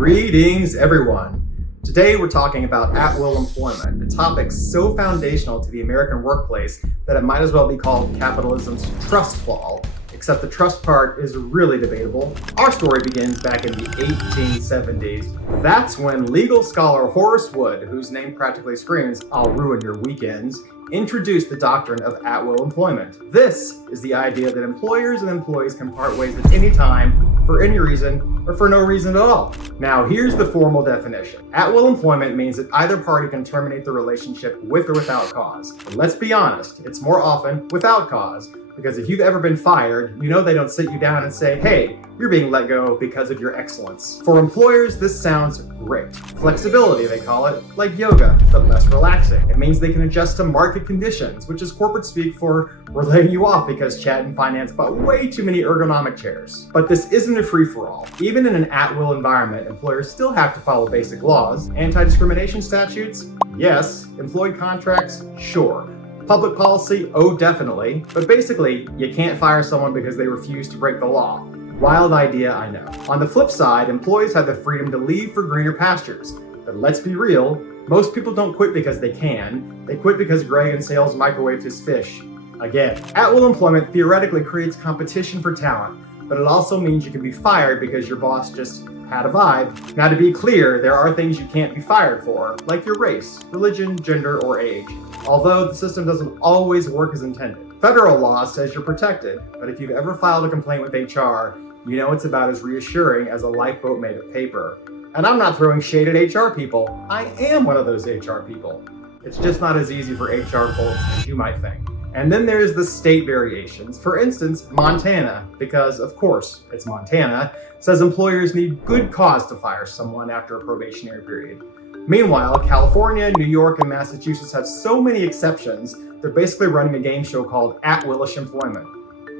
Greetings, everyone. Today we're talking about at-will employment, a topic so foundational to the American workplace that it might as well be called capitalism's trust fall, except the trust part is really debatable. Our story begins back in the 1870s. That's when legal scholar Horace Wood, whose name practically screams, "I'll ruin your weekends," introduced the doctrine of at-will employment. This is the idea that employers and employees can part ways at any time, for any reason, or for no reason at all. Now, here's the formal definition. At-will employment means that either party can terminate the relationship with or without cause. But let's be honest, it's more often without cause. Because if you've ever been fired, you know they don't sit you down and say, "Hey, you're being let go because of your excellence." For employers, this sounds great. Flexibility, they call it, like yoga, but less relaxing. It means they can adjust to market conditions, which is corporate speak for "we're laying you off because Chad and finance bought way too many ergonomic chairs." But this isn't a free-for-all. Even in an at-will environment, employers still have to follow basic laws. Anti-discrimination statutes? Yes. Employee contracts? Sure. Public policy? Oh, definitely. But basically, you can't fire someone because they refuse to break the law. Wild idea, I know. On the flip side, employees have the freedom to leave for greener pastures. But let's be real, most people don't quit because they can. They quit because Greg in sales microwaved his fish. Again, at-will employment theoretically creates competition for talent, but it also means you can be fired because your boss just had a vibe. Now, to be clear, there are things you can't be fired for, like your race, religion, gender, or age. Although the system doesn't always work as intended. Federal law says you're protected, but if you've ever filed a complaint with HR, you know it's about as reassuring as a lifeboat made of paper. And I'm not throwing shade at HR people. I am one of those HR people. It's just not as easy for HR folks as you might think. And then there's the state variations. For instance, Montana, because of course it's Montana, says employers need good cause to fire someone after a probationary period. Meanwhile, California, New York, and Massachusetts have so many exceptions, they're basically running a game show called At-Willish Employment.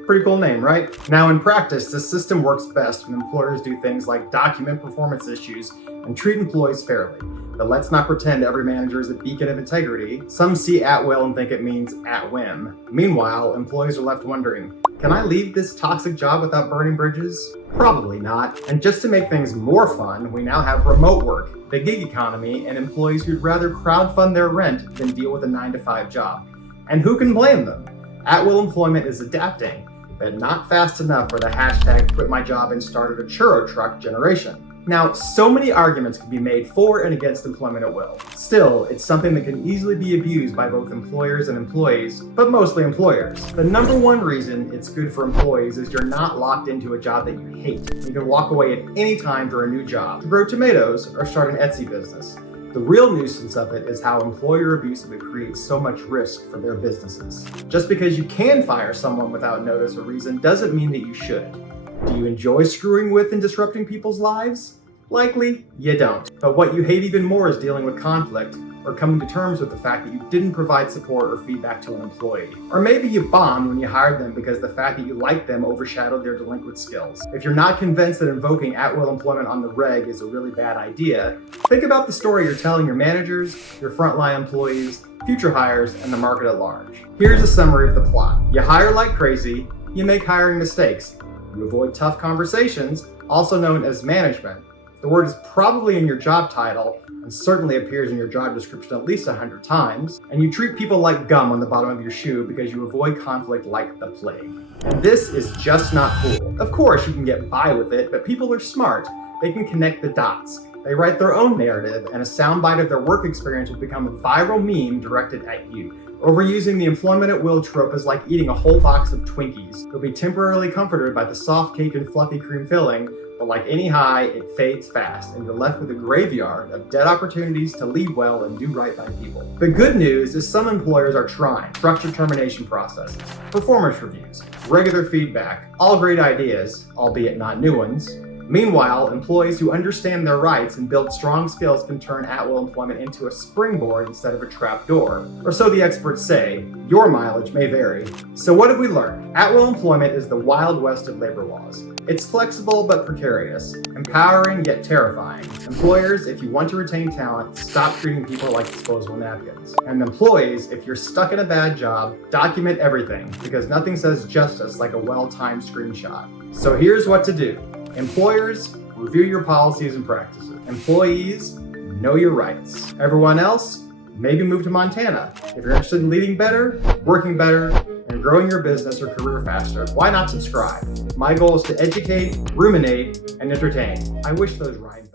Pretty cool name, right? Now, in practice, this system works best when employers do things like document performance issues and treat employees fairly. But let's not pretend every manager is a beacon of integrity. Some see at-will and think it means at whim. Meanwhile, employees are left wondering, can I leave this toxic job without burning bridges? Probably not. And just to make things more fun, we now have remote work, the gig economy, and employees who'd rather crowdfund their rent than deal with a 9-to-5 job. And who can blame them? At-will employment is adapting, but not fast enough for the hashtag quit my job and started a churro truck generation. Now, so many arguments can be made for and against employment at will. Still, it's something that can easily be abused by both employers and employees, but mostly employers. The number one reason it's good for employees is you're not locked into a job that you hate. You can walk away at any time for a new job, to grow tomatoes, or start an Etsy business. The real nuisance of it is how employer abuse of it creates so much risk for their businesses. Just because you can fire someone without notice or reason doesn't mean that you should. Do you enjoy screwing with and disrupting people's lives? Likely, you don't. But what you hate even more is dealing with conflict or coming to terms with the fact that you didn't provide support or feedback to an employee. Or maybe you bombed when you hired them because the fact that you liked them overshadowed their delinquent skills. If you're not convinced that invoking at-will employment on the reg is a really bad idea, think about the story you're telling your managers, your frontline employees, future hires, and the market at large. Here's a summary of the plot. You hire like crazy, you make hiring mistakes, you avoid tough conversations, also known as management. The word is probably in your job title and certainly appears in your job description at least 100 times, and you treat people like gum on the bottom of your shoe because you avoid conflict like the plague. And this is just not cool. Of course, you can get by with it, but people are smart. They can connect the dots. They write their own narrative, and a soundbite of their work experience will become a viral meme directed at you. Overusing the employment at will trope is like eating a whole box of Twinkies. You'll be temporarily comforted by the soft cake and fluffy cream filling, but like any high, it fades fast, and you're left with a graveyard of dead opportunities to lead well and do right by people. The good news is some employers are trying. Structured termination processes, performance reviews, regular feedback, all great ideas, albeit not new ones. Meanwhile, employees who understand their rights and build strong skills can turn at-will employment into a springboard instead of a trap door. Or so the experts say. Your mileage may vary. So what have we learned? At-will employment is the Wild West of labor laws. It's flexible but precarious, empowering yet terrifying. Employers, if you want to retain talent, stop treating people like disposable napkins. And employees, if you're stuck in a bad job, document everything, because nothing says justice like a well-timed screenshot. So here's what to do. Employers, review your policies and practices. Employees, know your rights. Everyone else, maybe move to Montana. If you're interested in leading better, working better, and growing your business or career faster, why not subscribe? My goal is to educate, ruminate, and entertain. I wish those rhymed.